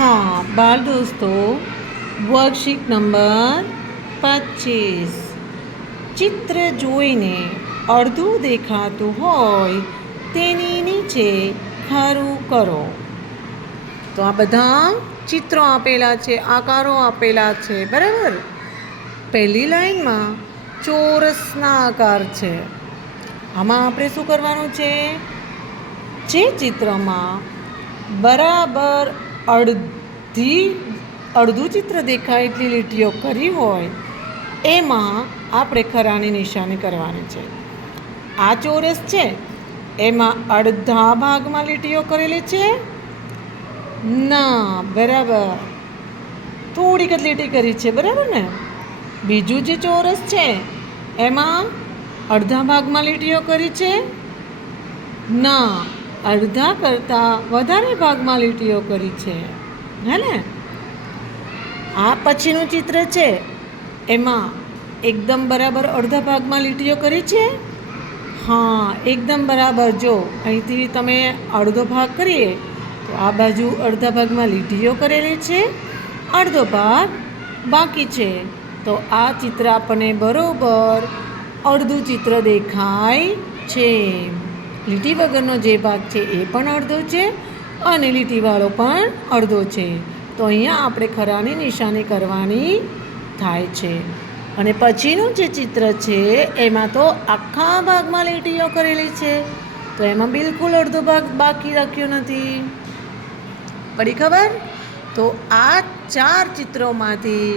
हाँ बाल दोस्तों, વર્કશીટ નંબર 25 ચિત્ર જોઈને અડધું દેખાતું હોય તેની નીચે ખરું કરો. તો આ બધા ચિત્રો આપેલા છે, આકારો આપેલા છે, બરાબર. પહેલી લાઈનમાં ચોરસના આકાર છે. આમાં આપણે શું કરવાનું છે? જે ચિત્રમાં બરાબર અડધું ચિત્ર દેખાય એટલી લીટીઓ કરી હોય એમાં આપણે ખરાની નિશાની કરવાની છે. આ ચોરસ છે એમાં અડધા ભાગમાં લીટીઓ કરેલી છે ના, બરાબર, થોડીક જ લીટી કરી છે, બરાબર ને. બીજું જે ચોરસ છે એમાં અડધા ભાગમાં લીટીઓ કરી છે ના, અડધા કરતાં વધારે ભાગમાં લીટીઓ કરી છે, હે ને. આ પછીનું ચિત્ર છે એમાં એકદમ બરાબર અડધા ભાગમાં લીટીઓ કરી છે. હા, એકદમ બરાબર. જો અહીંથી તમે અડધો ભાગ કરીએ તો આ બાજુ અડધા ભાગમાં લીટીઓ કરેલી છે, અડધો ભાગ બાકી છે. તો આ ચિત્ર આપણને બરાબર અડધું ચિત્ર દેખાય છે. લીટી વગરનો જે ભાગ છે એ પણ અડધો છે અને લીટીવાળો પણ અડધો છે. તો અહીંયા આપણે ખરાની નિશાની કરવાની થાય છે. અને પછીનું જે ચિત્ર છે એમાં તો આખા ભાગમાં લીટીઓ કરેલી છે, તો એમાં બિલકુલ અડધો ભાગ બાકી રાખ્યો નથી. પડી ખબર? તો આ 4 ચિત્રોમાંથી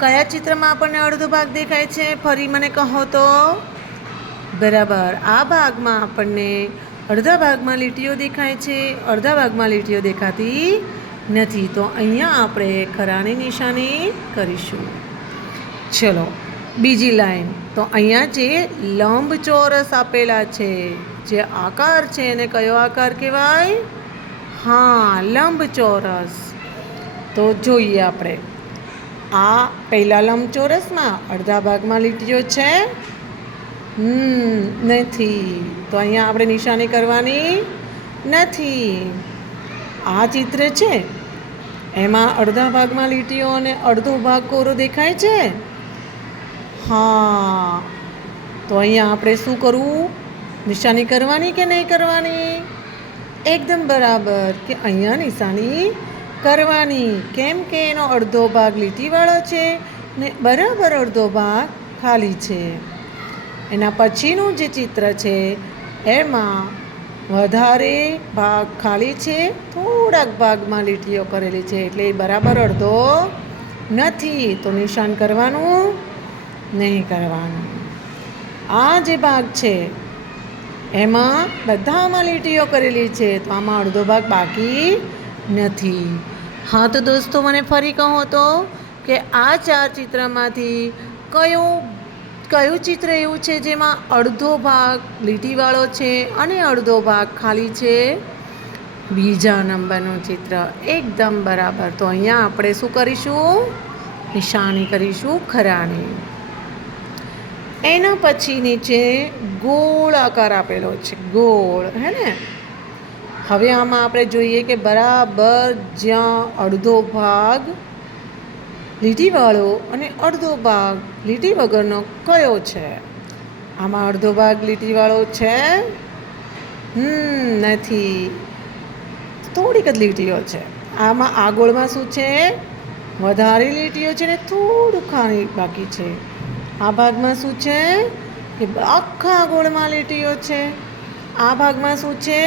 કયા ચિત્રમાં આપણને અડધો ભાગ દેખાય છે? ફરી મને કહો તો. બરાબર, આ ભાગમાં આપણને અડધા ભાગમાં લીટીઓ દેખાય છે, અડધા ભાગમાં લીટીઓ દેખાતી નથી. તો અહીંયા આપણે ખરાની નિશાની કરીશું. ચલો બીજી લાઈન. તો અહીંયા જે લંબચોરસ આપેલા છે, જે આકાર છે એને કયો આકાર કહેવાય? હા, લંબચોરસ. તો જોઈએ આપણે. આ પહેલા લંબચોરસમાં અડધા ભાગમાં લીટીઓ છે નથી, તો અહીંયા આપણે નિશાની કરવાની નથી. આ ચિત્ર છે એમાં અડધા ભાગમાં લીટીઓ અને અડધો ભાગ કોરો દેખાય છે. હા, તો અહીંયા આપણે શું કરવું? નિશાની કરવાની કે નહીં કરવાની? એકદમ બરાબર કે અહીંયા નિશાની કરવાની. કેમ કે એનો અડધો ભાગ લીટીવાળો છે ને બરાબર અડધો ભાગ ખાલી છે. એના પછીનું જે ચિત્ર છે એમાં વધારે ભાગ ખાલી છે, થોડાક ભાગમાં લીટીઓ કરેલી છે, એટલે એ બરાબર અડધો નથી, તો નિશાન કરવાનું નહીં કરવાનું. આ જે ભાગ છે એમાં બધામાં લીટીઓ કરેલી છે, તો આમાં અડધો ભાગ બાકી નથી. હા, તો દોસ્તો મને ફરી કહો તો કે આ 4 ચિત્રમાંથી કયું ચિત્ર એવું છે જેમાં અડધો ભાગ લીટીવાળો છે અને અડધો ભાગ ખાલી છે? બીજા નંબરનું ચિત્ર. એકદમ બરાબર. તો અહીંયા આપણે શું કરીશું? નિશાની કરીશું ખરાની. એના પછી નીચે ગોળ આકાર આપેલો છે, ગોળ, હે ને. હવે આમાં આપણે જોઈએ કે બરાબર જ્યાં અડધો ભાગ લીટીવાળો અને અડધો ભાગ લીટી વગરનો કયો છે? આમાં અડધો ભાગ લીટીવાળો છે નથી, થોડીક જ લીટીઓ છે. આમાં આ ગોળમાં શું છે? વધારે લીટીઓ છે ને થોડું ખાલી બાકી છે. આ ભાગમાં શું છે? કે આખા ગોળમાં લીટીઓ છે. આ ભાગમાં શું છે?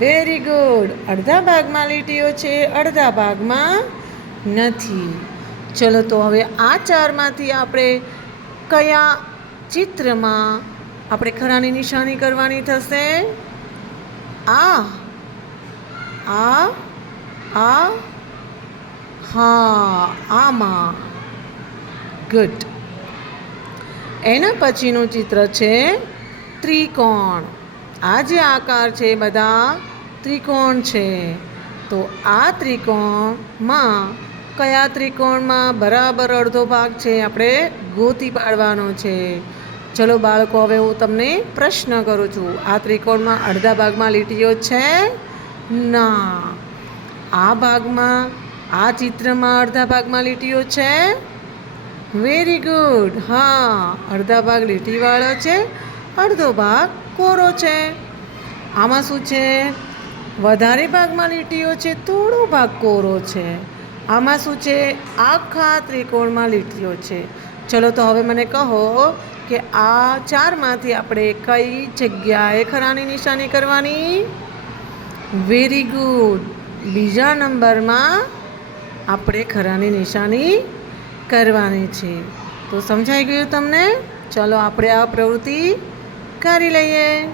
વેરી ગુડ, અડધા ભાગમાં લીટીઓ છે, અડધા ભાગમાં નથી. ચલો, તો હવે આ 4માંથી આપણે કયા ચિત્રમાં આપણે ખરાની નિશાની કરવાની થશે? આ હા, આમાં. ગુડ. એના પછીનું ચિત્ર છે ત્રિકોણ. આ જે આકાર છે બધા ત્રિકોણ છે, તો આ ત્રિકોણમાં કયા ત્રિકોણમાં બરાબર અડધો ભાગ છે આપણે ગોતી પાડવાનો છે. ચલો બાળકો, હવે હું તમને પ્રશ્ન કરું છું. આ ત્રિકોણમાં અડધા ભાગમાં લીટીઓ છે? ના. આ ભાગમાં આ ચિત્રમાં અડધા ભાગમાં લીટીઓ છે. Very good. હા, અડધા ભાગ લીટીવાળો છે, અડધો ભાગ કોરો છે. આમાં શું છે? વધારે ભાગમાં લીટીઓ છે, થોડો ભાગ કોરો છે. આમાં શું છે? આખા ત્રિકોણમાં લીટીઓ છે. ચલો તો હવે મને કહો કે આ ચારમાંથી આપણે કઈ જગ્યાએ ખરાની નિશાની કરવાની? Very good. બીજા નંબરમાં આપણે ખરાની નિશાની કરવાની છે. તો સમજાઈ ગયું તમને? ચલો આપણે આ પ્રવૃત્તિ કરી લઈએ.